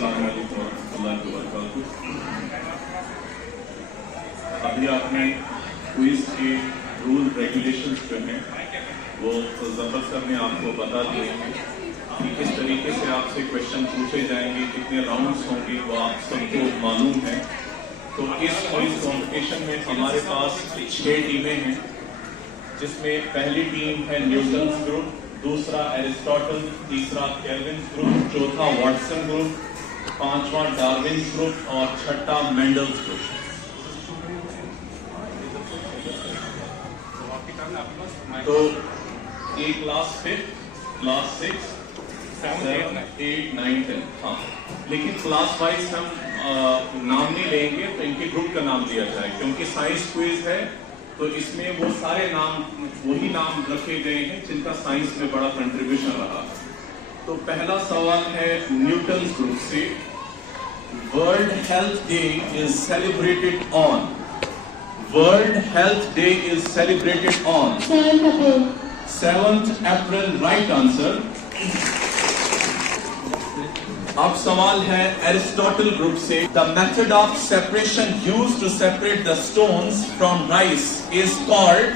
अस्सलाम वालेकुम रहमतुल्लाहि व बरकातुहू। अभी आपने क्विज के रूल रेगुलेशंस जो हैं वो जफर सर ने आपको बता दिए हैं कि किस तरीके से आपसे क्वेश्चन पूछे जाएंगे, कितने राउंड्स होंगे वो आप सबको मालूम है। तो इस क्विज कॉम्पिटिशन में हमारे पास 6 टीमें हैं, जिसमें पहली टीम है न्यूटन्स ग्रुप, दूसरा एरिस्टोटल, तीसरा केल्विन ग्रुप, चौथा वाटसन ग्रुप, पांचवा डार्विन ग्रुप और छठा मेंडल्स ग्रुप। तो एक क्लास 5, क्लास 6, 7, 8, 9, 10। हाँ, लेकिन क्लास वाइज हम नाम नहीं लेंगे, तो इनके ग्रुप का नाम लिया जाए, क्योंकि साइंस क्विज है तो इसमें वो सारे नाम वही नाम रखे गए हैं जिनका साइंस में बड़ा कंट्रीब्यूशन रहा। तो पहला सवाल है न्यूटन्स ग्रुप से। World Health Day is celebrated on. World Health Day is celebrated on 7th April। Right answer. अब सवाल है एरिस्टोटल ग्रुप से। The method of separation used to separate the stones from rice is called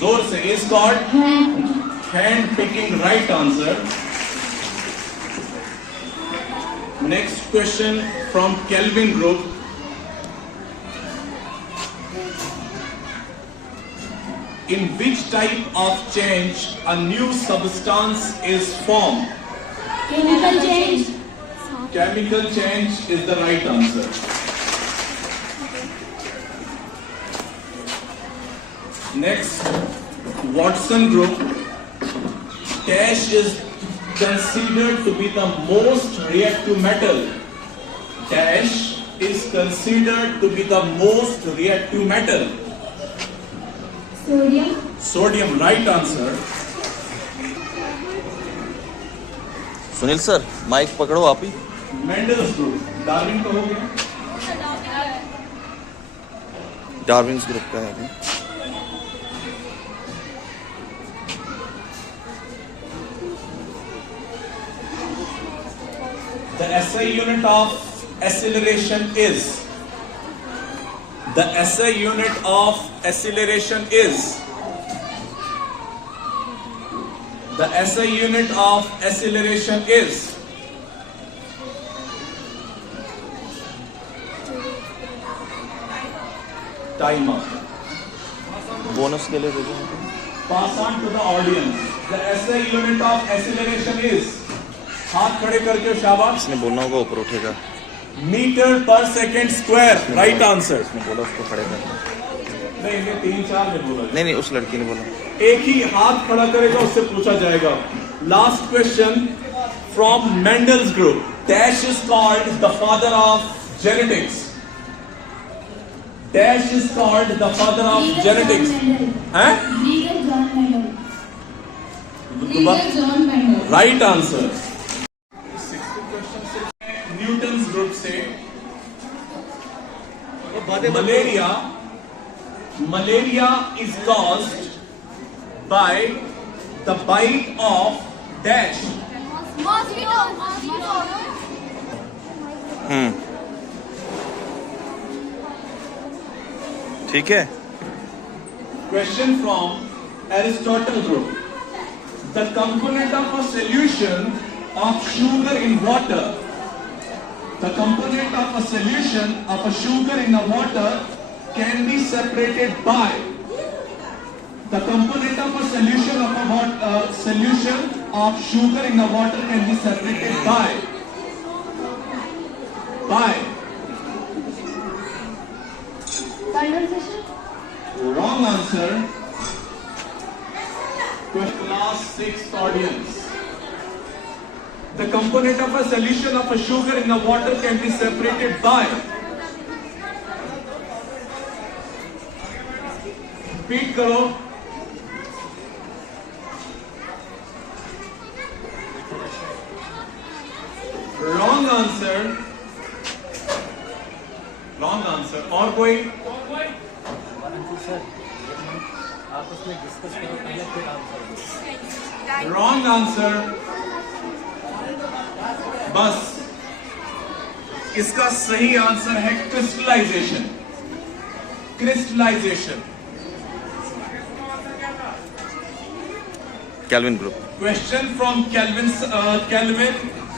जोर से is called hand picking. Right answer. Next question from Kelvin group. In which type of change a new substance is formed? Chemical change. Chemical change is the right answer. Next, Watson group. Dash is considered to be the most reactive metal. Dash is considered to be the most reactive metal. Sodium. Sodium, right answer. Sunil sir mic पकड़ो आप ही। Mendel's group. Darwin का हो गया। Darwin group का है अभी। The SI unit of acceleration is. The SI unit of acceleration is. The SI unit of acceleration is. Time up. Bonus के लिए दे दो। Pass on to the audience. The SI unit of acceleration is. हाथ खड़े करके शाबाश। इसने बोलना होगा ऊपर उठेगा। मीटर पर सेकेंड स्क्वायर। Right answer. उसने बोला उसको खड़े करना। नहीं, 3-4 ने बोला। नहीं उस लड़की ने बोला। एक ही हाथ खड़ा करेगा उससे पूछा जाएगा। Last question from Mendel's group. Dash is called the father of genetics. Dash is called the father of genetics. हैं? John Mendel. Right answer. Newton's group से। Malaria is caused by the bite of dash. Mosquito. ठीक है। Question from Aristotle group. The component of a solution of sugar in water. The component of a solution of a sugar in a water can be separated by. The component of a solution of solution of sugar in a water can be separated by. Condensation. Wrong answer. Class 6 audience. The component of a solution of a sugar in the water can be separated by. Repeat करो। Wrong answer. Wrong answer. और कोई? आप उसमें discuss करो पहले फिर answer. Wrong answer. बस इसका सही आंसर है crystallisation. Crystallisation. Kelvin group. Question from Kelvin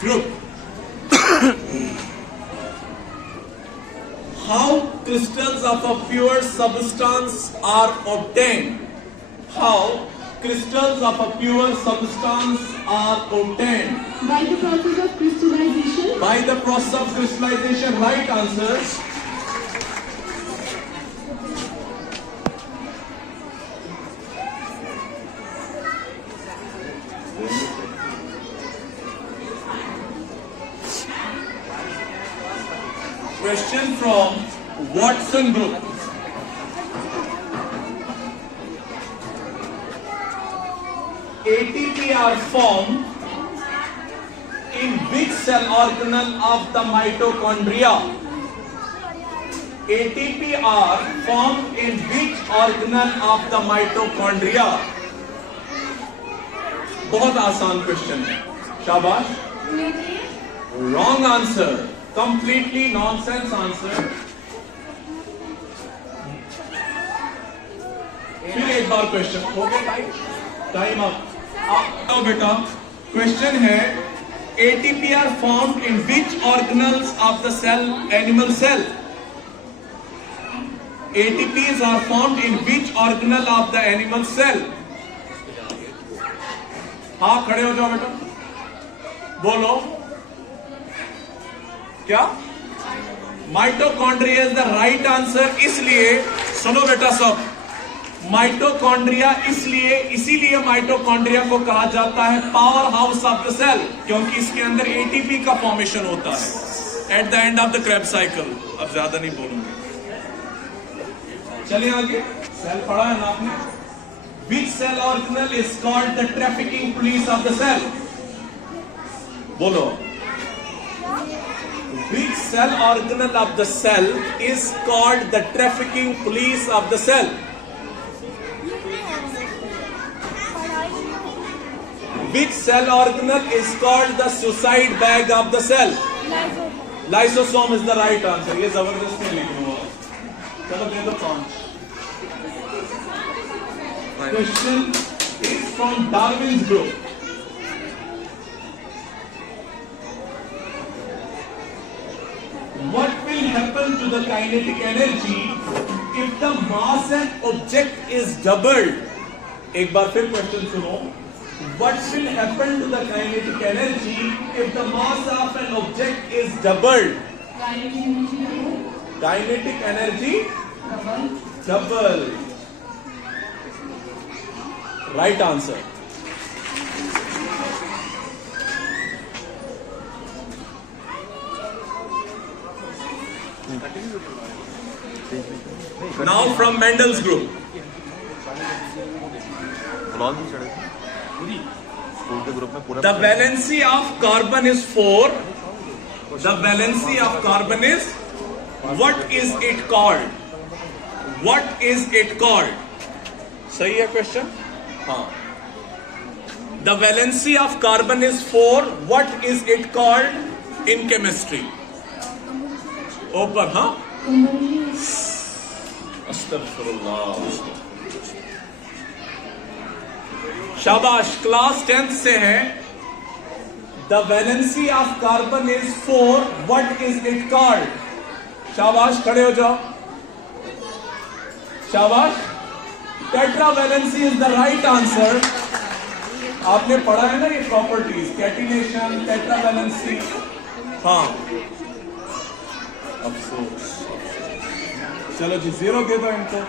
group. How crystals of a pure substance are obtained? How crystals of a pure substance are obtained? By the process of crystallization. By the process of crystallization. Right answer. Question from Watson group. ATP are formed in which cell organelle of the mitochondria? ATP are formed in which organelle of the mitochondria? बहुत आसान question है, शाबाश। Wrong answer. Completely nonsense answer. फिर एक बार question हो गया, time up. बेटा question है ATP are formed in which organelles of the cell, animal cell? ATPs are formed in which organelle of the animal cell? हाँ खड़े हो जाओ बेटा, बोलो क्या? Mitochondria is the right answer. इसलिए सुनो बेटा सब, माइटोकॉन्ड्रिया इसीलिए माइटोकॉन्ड्रिया को कहा जाता है power house of the cell, क्योंकि इसके अंदर एटीपी का फॉर्मेशन होता है at the end of the Krebs cycle. अब ज्यादा नहीं बोलूंगा, चलिए आगे। सेल पढ़ा है ना आपने? Which cell organelle is called the trafficking police of the cell? बोलो। Which cell organelle of the cell is called the trafficking police of the cell? Which cell organelle is called the suicide bag of the cell? Lysosome is the right answer. ये जबरदस्त नहीं लिखूंगा, चलो दे दो 5। Question is from Darwin's group. What will happen to the kinetic energy if the mass and object is doubled? एक बार फिर question सुनो। What will happen to the kinetic energy if the mass of an object is doubled? Kinetic energy double. Right answer. Now from Mendel's group. The valency of carbon is 4. The valency of carbon is, what is it called? What is it called? सही है question? हाँ। The valency of carbon is 4. What is it called in chemistry? Open, हाँ? अस्तगफिरुल्लाह। शाबाश, class 10th से है। The valency of carbon is 4. What is it called? शाबाश, खड़े हो जाओ। शाबाश। Tetravalency is the right answer. आपने पढ़ा है ना ये प्रॉपर्टीज, कैटिनेशन, टेट्रावैलेंसी। हाँ, अफसोस। चलो जी 0 दे दो इनको।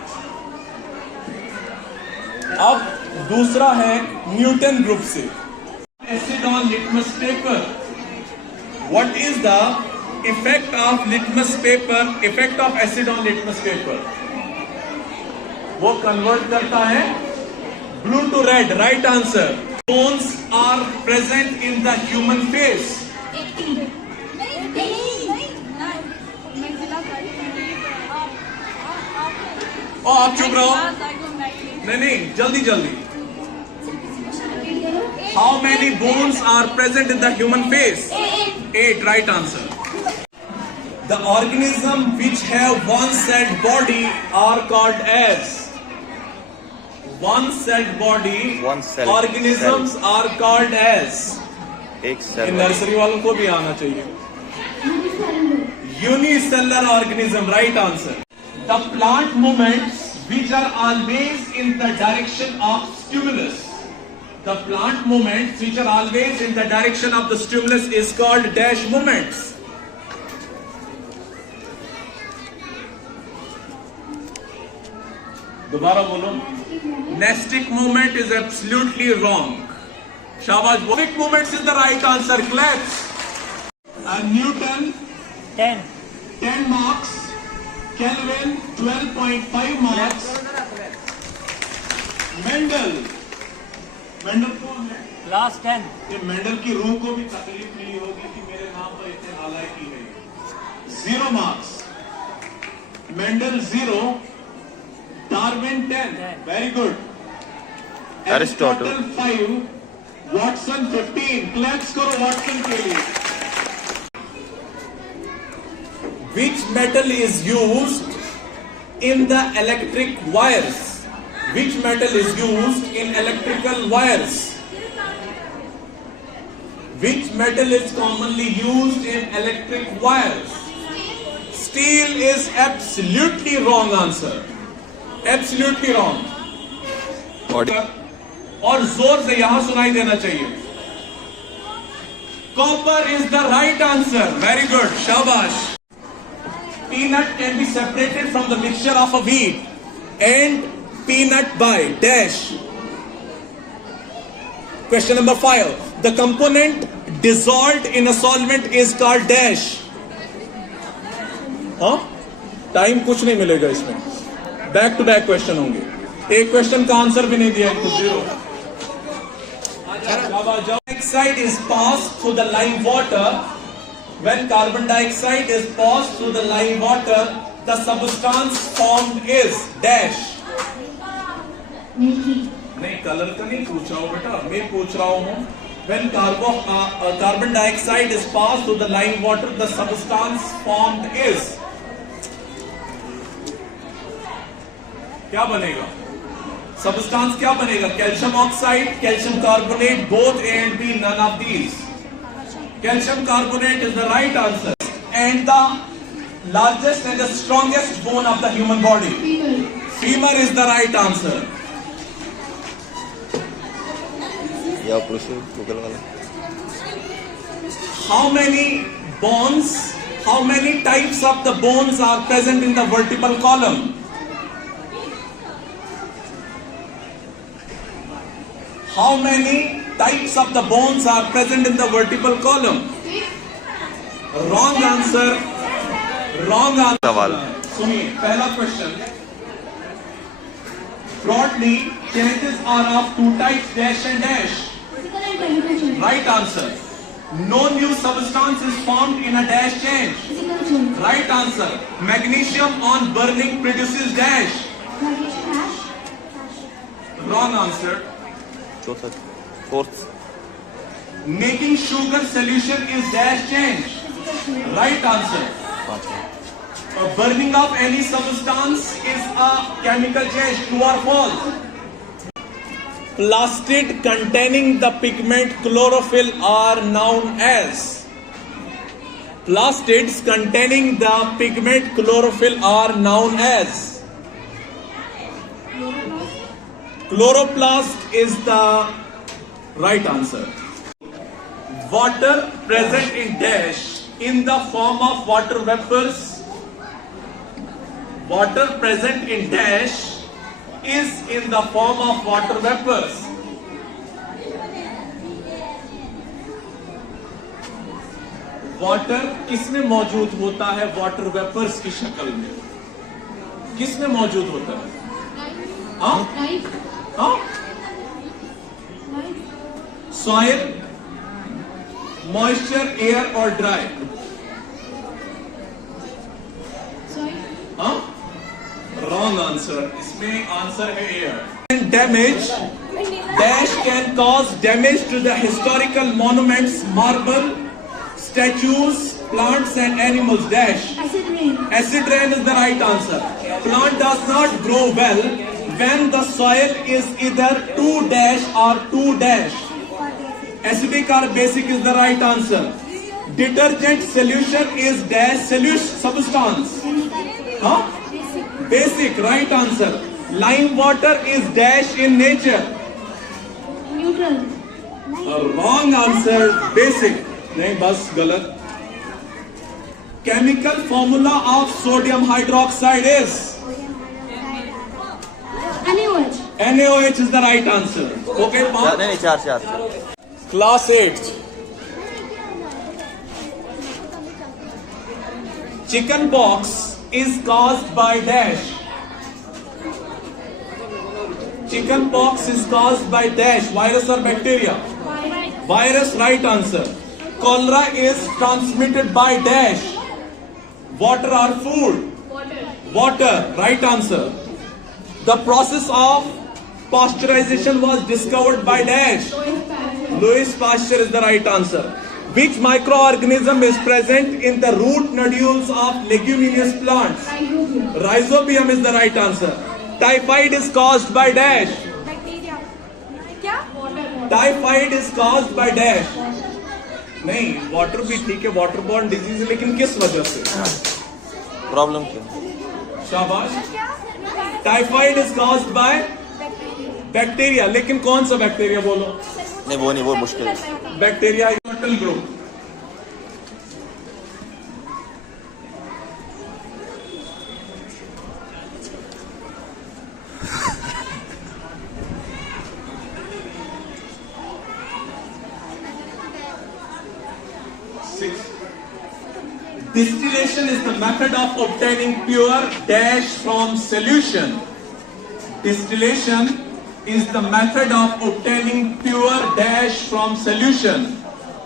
अब दूसरा है न्यूटन ग्रुप से। Acid on litmus paper. What is the effect of litmus paper? Effect of acid on litmus paper, वो कन्वर्ट करता है blue to red. Right answer. Bones are present in the human face. और आप चुप रहो। नहीं, जल्दी जल्दी। How many bones are present in the human face? 8. Right answer. The organism which have one-celled body are called as one-celled body. One-celled organisms are called as. एक cell nursery वालों को भी आना चाहिए. Unicellular organism. Right answer. The plant movements which are always in the direction of stimulus. The plant movements which are always in the direction of the stimulus is called dash movements. दोबारा बोलो. Nestic movement is absolutely wrong. Shabash. Nestic movements is the right answer. Claps. Newton 10 marks. Kelvin 12.5 marks. Mendel कौन है? Class 10 ये Mendel की रूह को भी तकलीफ नहीं होगी कि मेरे नाम पर इतने नालायकी है. 0 marks. Mendel 0. Darwin 10. Very good. Aristotle 5. Watson 15. Claps करो वॉटसन के लिए. Which metal is used in the electric wires? Which metal is used in electrical wires? Which metal is commonly used in electric wires? Steel is absolutely wrong answer. Absolutely wrong. और जोर से यहां सुनाई देना चाहिए. Copper is the right answer. Very good. Shabash. Peanut can be separated from the mixture of a wheat and peanut by dash. Question number 5. The component dissolved in a solvent is called dash. हाँ? Time कुछ नहीं मिलेगा इसमें. Back to back question होंगे. एक question का answer भी नहीं दिया. 0. Dioxide is passed through the lime water. When carbon dioxide is passed through the lime water, the substance formed is dash. नहीं कलर का नहीं पूछ रहा हूँ बेटा, मैं पूछ रहा हूँ when carbon dioxide is passed through the lime water, the substance formed is. क्या बनेगा? Substance क्या बनेगा? Calcium oxide, calcium carbonate, both A and B, none of these. Calcium carbonate is the right answer. And the largest and the strongest bone of the human body. Femur is the right answer. या पुरुष Google वाला. How many bones, how many types of the bones are present in the vertebral column? How many types of the bones are present in the vertebral column? Wrong answer. Wrong answer. सवाल. सुनिए पहला question. Broadly, changes are of 2 types, dash and dash. Right answer. No new substance is formed in a dash change. Right answer. Magnesium on burning produces dash. Wrong answer. चौथा. Fourth. Making sugar solution is dash change. Right answer. पांचवा. Burning of any substance is a chemical change. True or false? Plastid containing the pigment chlorophyll are known as. Plastids containing the pigment chlorophyll are known as. Chloroplast is the right answer. Water present in dash in the form of water vapors. Water present in dash is in the form of water vapors. Water किसमें मौजूद होता है? Water vapours की शक्ल में किसमें मौजूद होता है? हाँ? सॉइल, मॉइस्चर, एयर और ड्राई? हाँ? Wrong answer. इसमें आंसर है air. Damage Dash can cause damage to the historical monuments, marble, statues, plants and animals. Dash. Acid rain. Acid rain is the right answer. Plant does not grow well when the soil is either 2 dash or 2 dash. Acidic or basic is the right answer. Detergent solution is dash substance. Huh? Basic, right answer. Lime water is dash in nature. Neutral. Wrong answer. Basic. नहीं बस गलत. Chemical formula of sodium hydroxide is NaOH. NaOH is the right answer. Okay, नहीं नहीं चार Class 8. Chicken pox is caused by dash. Chicken pox is caused by dash, virus or bacteria. Virus, right answer. Cholera is transmitted by dash. Water or food? Water, right answer. The process of pasteurization was discovered by dash. Louis Pasteur is the right answer. Which microorganism is present in the root nodules of leguminous plants? Rhizobium is the right answer. Typhoid is caused by dash. Typhoid is caused by dash. नहीं, water भी ठीक है, waterborne disease है, लेकिन किस वजह से? Problem क्या? शाबाश. Typhoid is caused by bacteria, लेकिन कौन सा बैक्टीरिया बोलो? नहीं वो मुश्किल है. Bacteria is total group. Distillation is the method of obtaining pure dash from solution. Distillation is the method of obtaining pure dash from solution.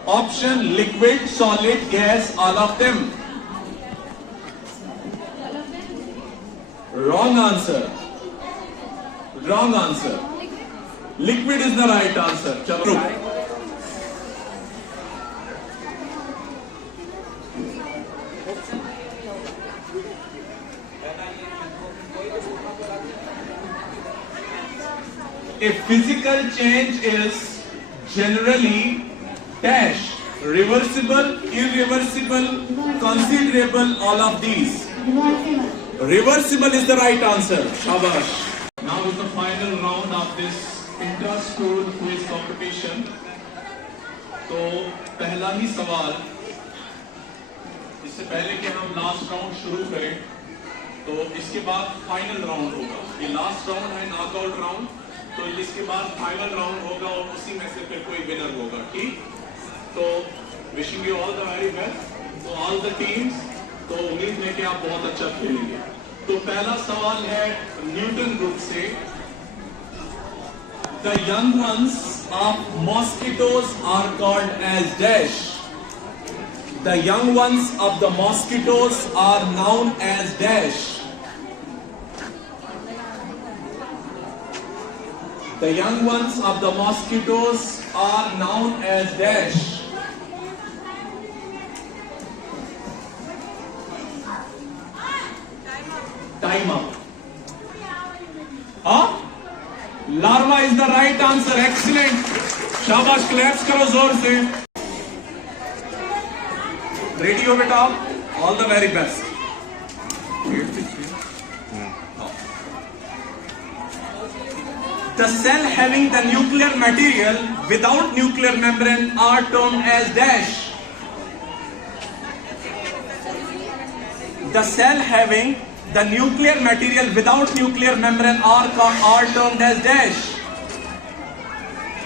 Option liquid, solid, gas, all of them. Wrong answer. Wrong answer. Liquid is the right answer. Chalo. A physical change is generally dash, reversible, irreversible, considerable, all of these. Reversible is the right answer. Shabash. Now is the final round of this inter-school quiz competition. तो पहला ही सवाल, इससे पहले कि हम last round शुरू करें, तो इसके बाद फाइनल राउंड होगा. ये लास्ट राउंड है नॉकआउट राउंड, तो इसके बाद फाइनल राउंड होगा और उसी में से फिर कोई विनर होगा. ठीक, तो wishing you all the very best to all the teams. तो उम्मीद है कि आप बहुत अच्छा खेलेंगे. तो पहला सवाल है न्यूटन ग्रुप से. The young ones of mosquitoes are called as dash. The young ones of the mosquitoes are known as dash. The young ones of the mosquitoes are known as dash. Time up. Huh? Larva is the right answer. Excellent. शाबाश, claps करो जोर से. Ready हो बेटा? All the very best. The cell having the nuclear material without nuclear membrane are termed as dash. The cell having the nuclear material without nuclear membrane are termed as dash.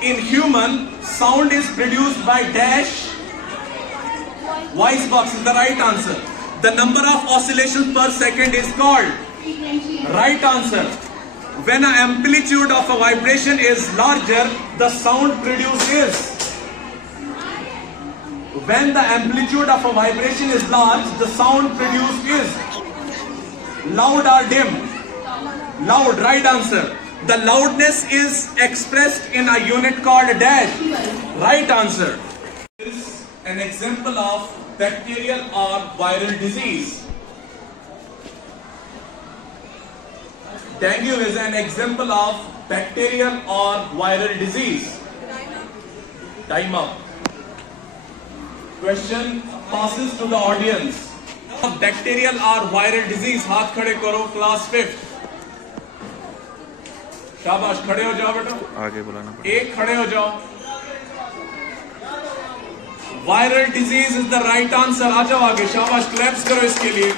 In human, sound is produced by dash. Voice box is the right answer. The number of oscillations per second is called. Right answer. When an amplitude of a vibration is larger, the sound produced is. When the amplitude of a vibration is large, the sound produced is. Loud or dim? Loud, right answer. The loudness is expressed in a unit called dash. Right answer. This is an example of bacterial or viral disease. Dengue is an example of bacterial or viral disease. Time up. Question passes to the audience. Bacterial or viral disease. हाथ खड़े करो. Class 5th. शाबाश, खड़े हो जाओ बेटा. आगे बुलाना पड़ेगा. एक खड़े हो जाओ. Viral disease is the right answer. आ जाओ आगे. शाबाश, claps करो इसके लिए.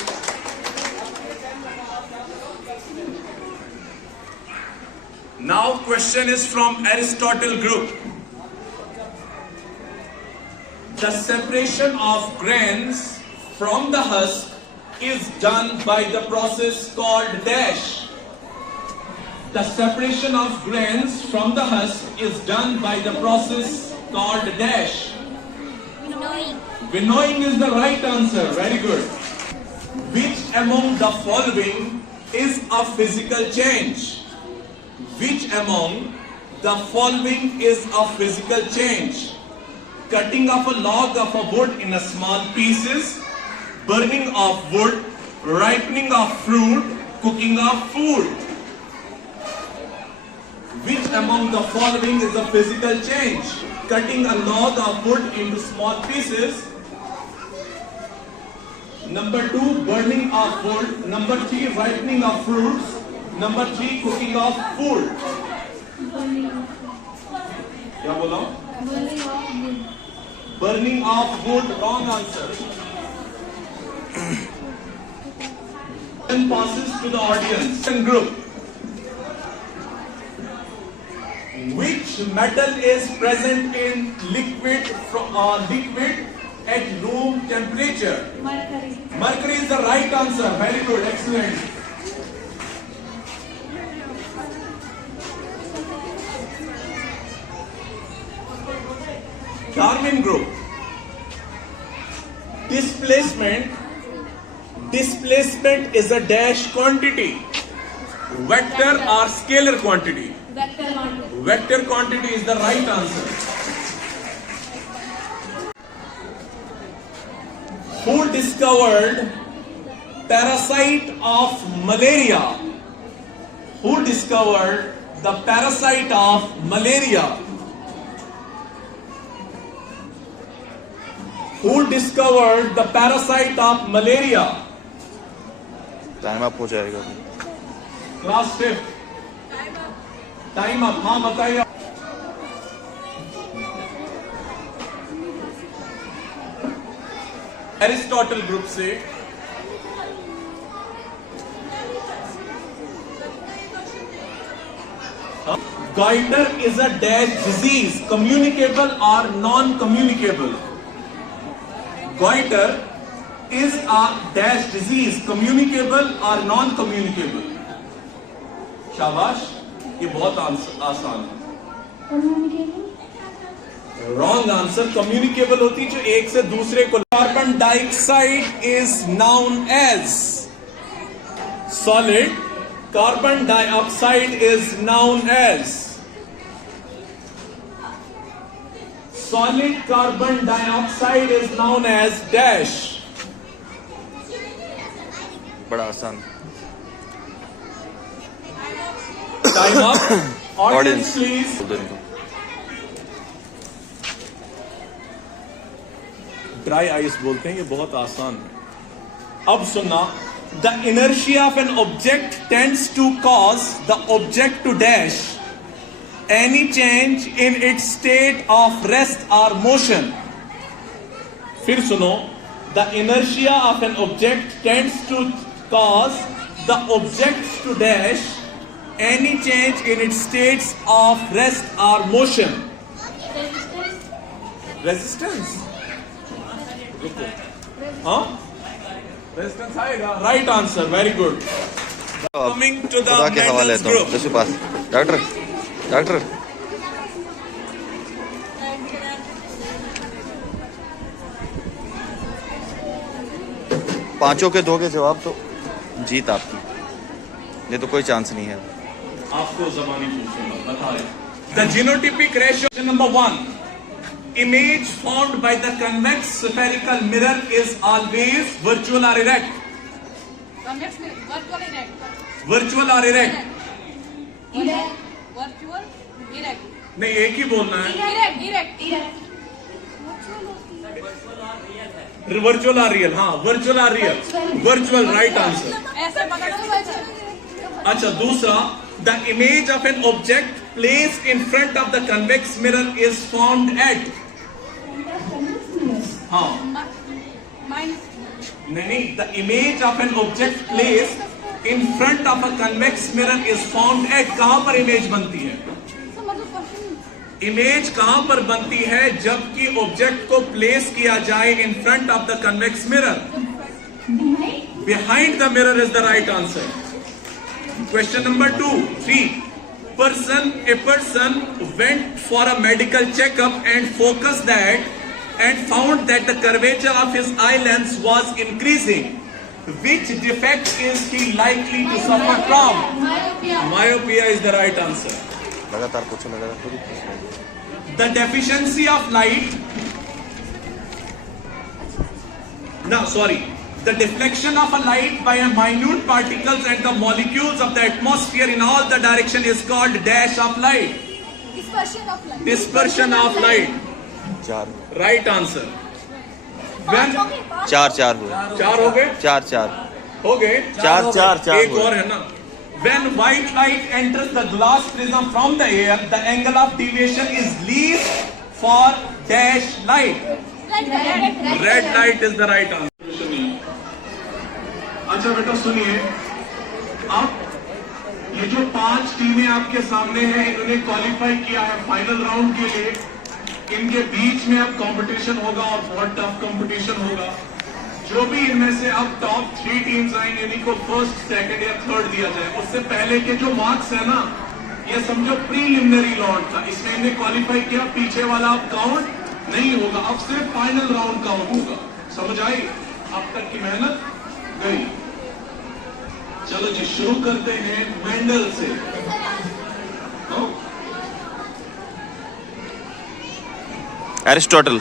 Now question is from Aristotle group. The separation of grains from the husk is done by the process called dash. The separation of grains from the husk is done by the process called dash. Winnowing is the right answer. Very good. Which among the following is a physical change? Which among the following is a physical change? Cutting of a log of a wood in a small pieces, burning of wood, ripening of fruit, cooking of food. Which among the following is a physical change? Cutting a log of wood into small pieces. Number 2, burning of wood. Number 3, ripening of fruits. Number 3, cooking of food. क्या बोला? Burning of wood. Wrong answer. Then passes to the audience and group. Which metal is present in liquid at room temperature? Mercury. Mercury is the right answer. Very good. Excellent. Darwin group. Displacement is a dash quantity. Vector or scalar quantity? Vector quantity. Vector quantity is the right answer. Who discovered parasite of malaria? Who discovered the parasite of malaria? Who discovered the parasite of malaria? Time up हो जाएगा. Class 5th. Time up. हाँ बताइए. Aristotle group से goiter is a dash disease, communicable or non-communicable? Goiter is a dash disease, communicable or non-communicable? शाबाश, ये बहुत आसान है. Wrong answer. Communicable होती जो एक से दूसरे को. Carbon dioxide is known as solid. Carbon dioxide is known as solid. Carbon dioxide is known as dash. बड़ा आसान. Time up. Audience, please. Dry ice बोलते हैं, ये बहुत आसान है. अब सुनना. The inertia of an object tends to cause the object to dash any change in its state of rest or motion. फिर सुनो. The inertia of an object tends to cause the object to dash any change in its states of rest or motion. Resistance. हाँ? Resistance आएगा. Right answer. Very good. Coming to the खुदा के हवाले Mendel's तो group. जैसे पास. Doctor पांचों के दोगे जवाब तो जीत आपकी. ये तो कोई चांस नहीं है. आपको जबानी पूछूंगा, बताए। The genotypic ratio. Question number 1. Image formed by the convex spherical mirror is always virtual or erect? Convex mirror, virtual erect. Virtual or erect? Virtual erect. नहीं, एक ही बोलना है. Erect. Virtual or real? हाँ, virtual or real? Virtual, right answer. ऐसे पकड़ दो। अच्छा, दूसरा, the image of an object placed in front of the convex mirror is formed at? हाँ, Mind. नहीं, the image of an object placed in front of a convex mirror is formed at? कहाँ पर image बनती है? Image कहां पर बनती है जबकि ऑब्जेक्ट को प्लेस किया जाए in front of the convex mirror? Behind the mirror is the right answer. Question number 2. 3. A person went for a medical checkup and found that the curvature of his eye lens was increasing. Which defect is he likely to suffer from? Myopia is the right answer. लगातार पूछो, लगातार. The deficiency of light. No, sorry. The deflection of a light by a minute particles and the molecules of the atmosphere in all the direction is called dash of light. Dispersion of light. 4 Right answer. When 4 हुए. 4 हो गए? 4 हो गए? 4 एक और है ना. When white light enters the glass prism from the air, the angle of deviation is least for dash light. Red light is the right answer. अच्छा बेटा सुनिए, अब ये जो 5 टीमें आपके सामने हैं, इन्होंने क्वालिफाई किया है फाइनल राउंड के लिए. इनके बीच में अब कंपटीशन होगा और बहुत टफ कंपटीशन होगा. जो भी इनमें से अब टॉप 3 टीम्स आएंगे, इन्हीं को फर्स्ट, सेकंड या थर्ड दिया जाए. उससे पहले के जो मार्क्स है ना, ये समझो प्रीलिमिनरी राउंड था. इसमें इन्हें क्वालिफाई किया, पीछे वाला अब काउंट नहीं होगा. अब सिर्फ फाइनल राउंड काउंट होगा. समझ आई? अब तक की मेहनत गई. चलो जी, शुरू करते हैं मेंडल से. एरिस्टोटल.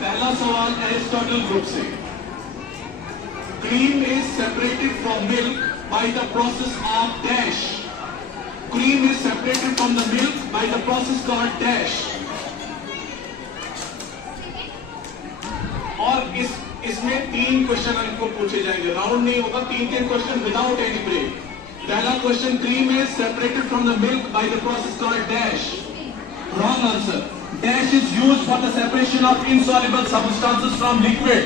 पहला सवाल एरिस्टोटल ग्रुप से. Cream is separated from milk by the process of dash. Cream is separated from the milk by the process called dash. और इसमें 3 क्वेश्चन आपको पूछे जाएंगे. राउंड नहीं होगा, 3 क्वेश्चन विदाउट एनी ब्रेक. पहला question, cream is separated from the milk by the process called dash. Wrong answer. Dash is used for the separation of insoluble substances from liquid.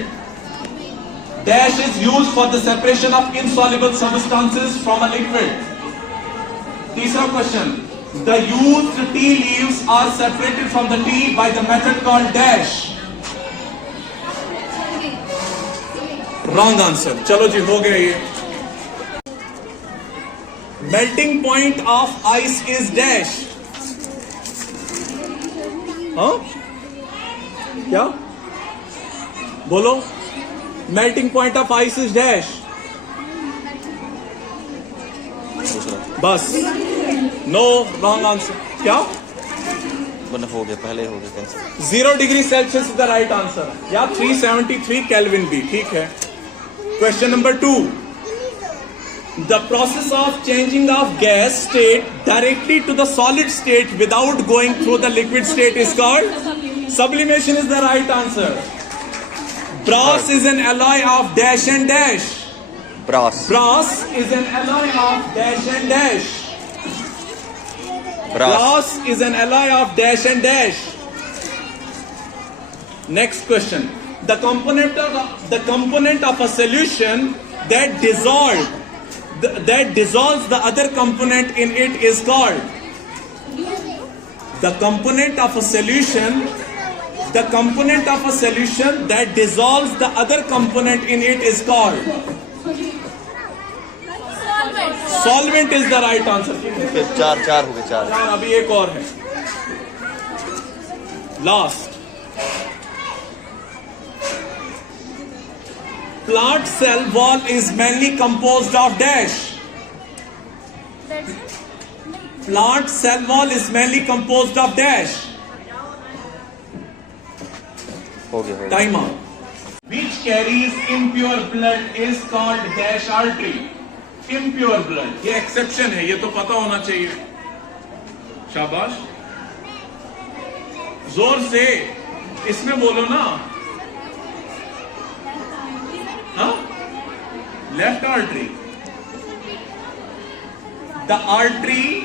Dash is used for the separation of insoluble substances from a liquid. तीसरा question. The used tea leaves are separated from the tea by the method called dash. Wrong answer. चलो जी, हो गया ये. Melting point of ice is dash. हाँ? क्या बोलो? Melting point of ice is dash. बस. No, wrong answer. क्या? हो गया, पहले हो गया cancel. 0 degree Celsius is the right answer. या 373 केल्विन भी ठीक है. Question number 2. The process of changing of gas state directly to the solid state without going through the liquid state is called sublimation is the right answer. Brass is an alloy of dash and dash. Brass. Brass is an alloy of dash and dash. Brass is an alloy of dash and dash. Next question. The component of a solution that dissolves the other component in it is called. The component of a solution that dissolves the other component in it is called. Solvent is the right answer. 4 हो गए. 4. अभी एक और है. Last. Plant cell wall is mainly composed of dash. Plant cell wall is mainly composed of dash. हो गया Time out. Which carries impure blood is called dash artery. Impure blood. ये exception है, ये तो पता होना चाहिए. शाबाश. जोर से इसमें बोलो ना. हाँ? Left artery. The artery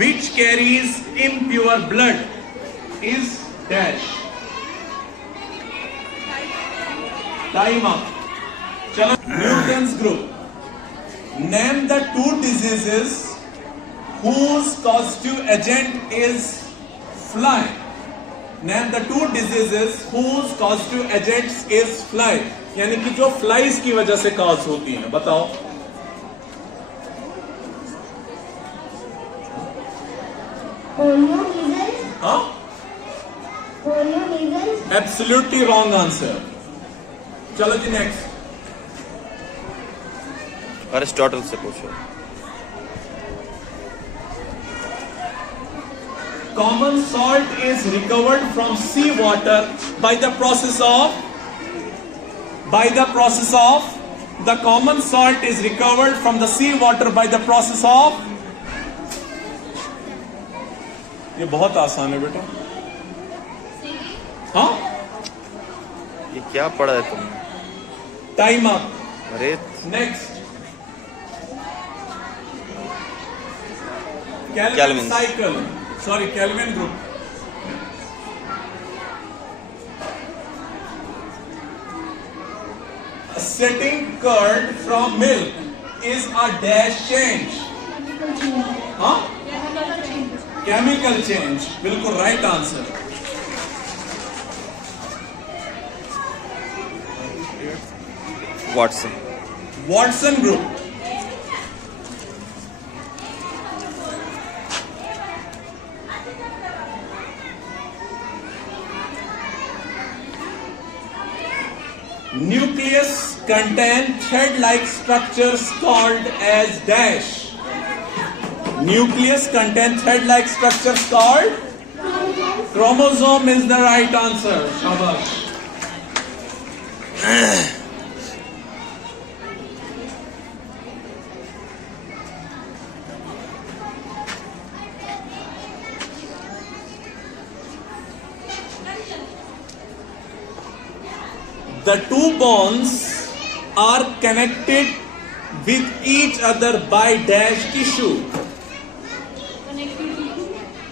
which carries impure blood is dash. Time up. Chalo. Newton's group. Name the two diseases whose causative agent is fly. Name the two diseases whose causative agents is fly. यानी कि जो flies की वजह से cause होती हैं. बताओ. Polio measles हाँ? Polio measles Absolutely wrong answer. चलो जी नेक्स्ट. अरिस्टोटल से पूछो. Common salt is recovered from sea water by the process of the common salt is recovered from the sea water by the process of. ये बहुत आसान है बेटा. हाँ? ये क्या पढ़ा है तुमने? Time up. अरे next. Kelvin. Cycle. Sorry, Kelvin group. Setting curd from milk is a dash change. हाँ? Chemical change. बिल्कुल right answer. Watson. Watson group. Nucleus contain thread-like structures called as dash. Nucleus contain thread-like structures called chromosome is the right answer. Shabash. The two bonds are connected with each other by dash tissue.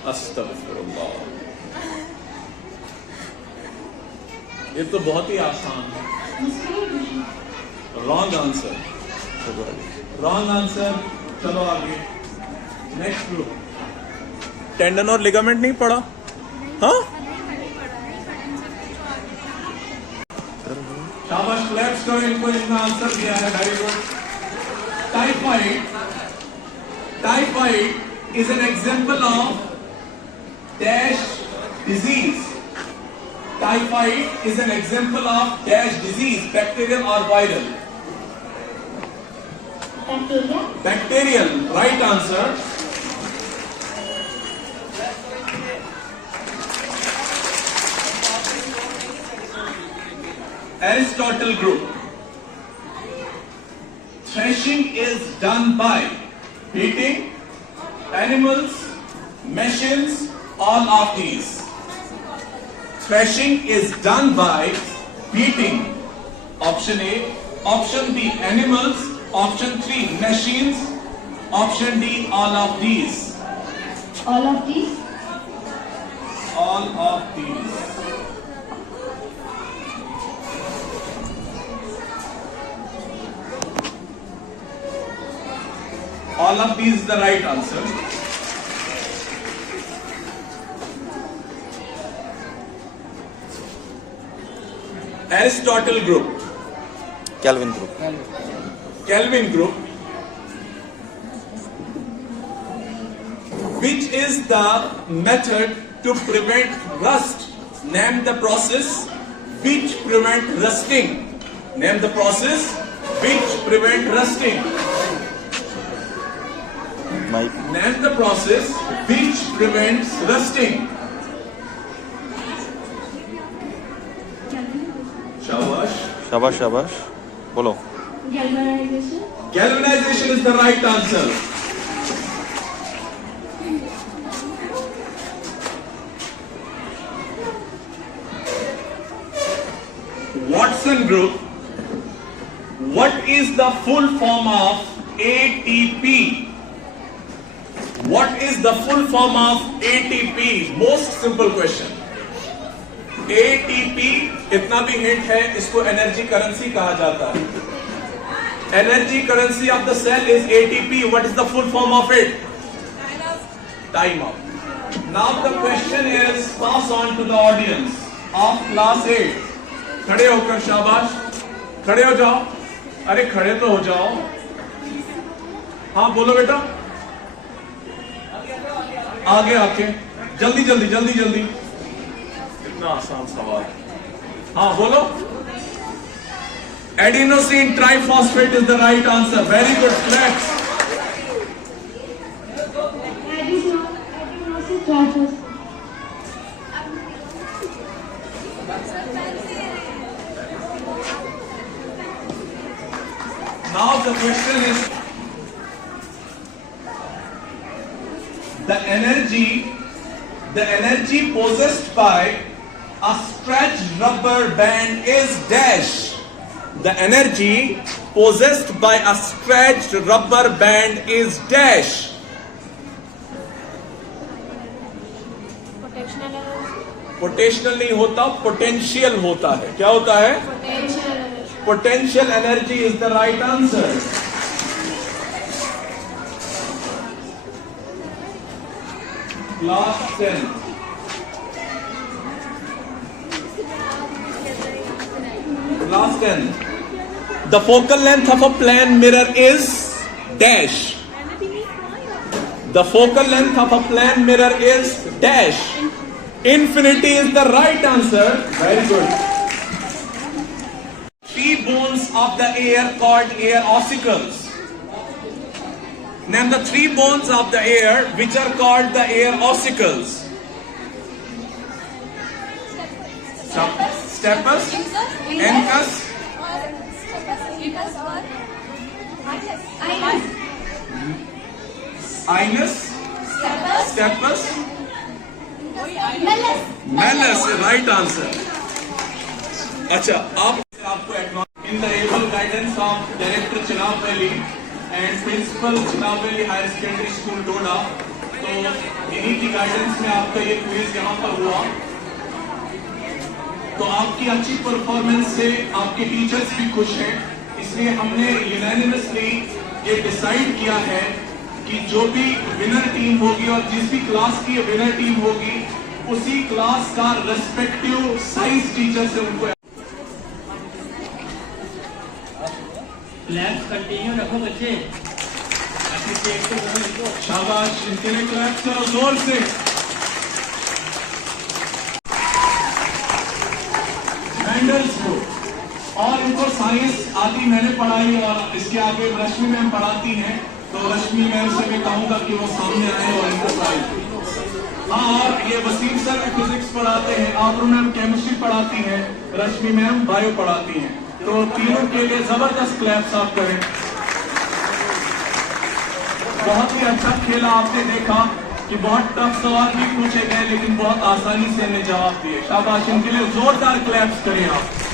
अस्तगफिरुल्लाह. ये तो बहुत ही आसान है. Wrong answer. Wrong answer. चलो आगे. Next group. Tendon और ligament नहीं पढ़ा? हाँ? शाबाश. क्लैप्स करो इनको, इनका आंसर दिया है. Very good. Typhoid is an example of dash disease. Typhoid is an example of dash disease, bacterial or viral? Bacteria Bacterial, right answer. Aristotle group. Threshing is done by beating, animals, machines, all of these. Threshing is done by beating. Option A. Option B, animals. Option 3, machines. Option D, all of these. all of these All of these. All of these is the right answer. Aristotle group. Kelvin group. Kelvin group. Which is the method to prevent rust? Name the process which prevent rusting. Name the process which prevent rusting. Mic Name the process which prevents rusting. Shabash. शाबाश शाबाश बोलो Galvanization. Galvanization is the right answer. Watson Group. What is the full form of ATP? What is the full form of ATP? Most simple question. ATP इतना भी hint है, इसको energy currency कहा जाता है. Energy currency of the cell is ATP. What is the full form of it? Time out. Now the question is pass on to the audience of class 8. खड़े होकर शाबाश, खड़े हो जाओ. अरे खड़े तो हो जाओ. हाँ बोलो बेटा. आगे आके जल्दी जल्दी जल्दी जल्दी. कितना आसान सवाल. हाँ बोलो. Adenosine triphosphate is the right answer. Very good. Next. Adenosine triphosphate. Now the question is the energy possessed by a stretched rubber band is dash. The energy possessed by a stretched rubber band is dash. Potential नहीं होता, potential होता है. क्या होता है? Potential energy is the right answer. Class 10. Class 10. The focal length of a plane mirror is dash. The focal length of a plane mirror is dash. Infinity is the right answer. Very good. Three bones of the air called air ossicles. Name the three bones of the air which are called the air ossicles. Stapes, incus, Inus, stapes, Malus, right answer. अच्छा, आपको in the able guidance of Director Chinav Valley and Principal Chinav Valley Higher Secondary School Doda, तो इन्हीं की guidance में आपका ये quiz यहाँ पर हुआ. तो आपकी अच्छी परफॉर्मेंस से आपके टीचर्स भी खुश हैं, इसलिए हमने यूनानिमसली ये डिसाइड किया है कि जो भी विनर टीम होगी और जिस भी क्लास की विनर टीम होगी उसी क्लास का रेस्पेक्टिव साइंस टीचर से उनको क्लैप्स कंटिन्यू रखो बच्चे. शाबाश, इनके लिए क्लैप करो जोर से. मैंडल्स को और इनको साइंस आदि मैंने पढ़ाई और इसके आगे रश्मि मैम पढ़ाती हैं, तो रश्मि मैम से मैं कहूंगा कि वो सामने आए और इनको पढ़ाई. हाँ, और ये वसीम सर फिजिक्स पढ़ाते हैं, आबरू मैम केमिस्ट्री पढ़ाती हैं, रश्मि मैम बायो पढ़ाती हैं. तो तीनों के लिए जबरदस्त क्लैप्स आप करें. बहुत ही अच्छा खेला. आपने देखा कि बहुत टफ सवाल भी पूछे गए लेकिन बहुत आसानी से इन्हें जवाब दिए. शाबाश, इनके लिए जोरदार क्लैप्स करें आप.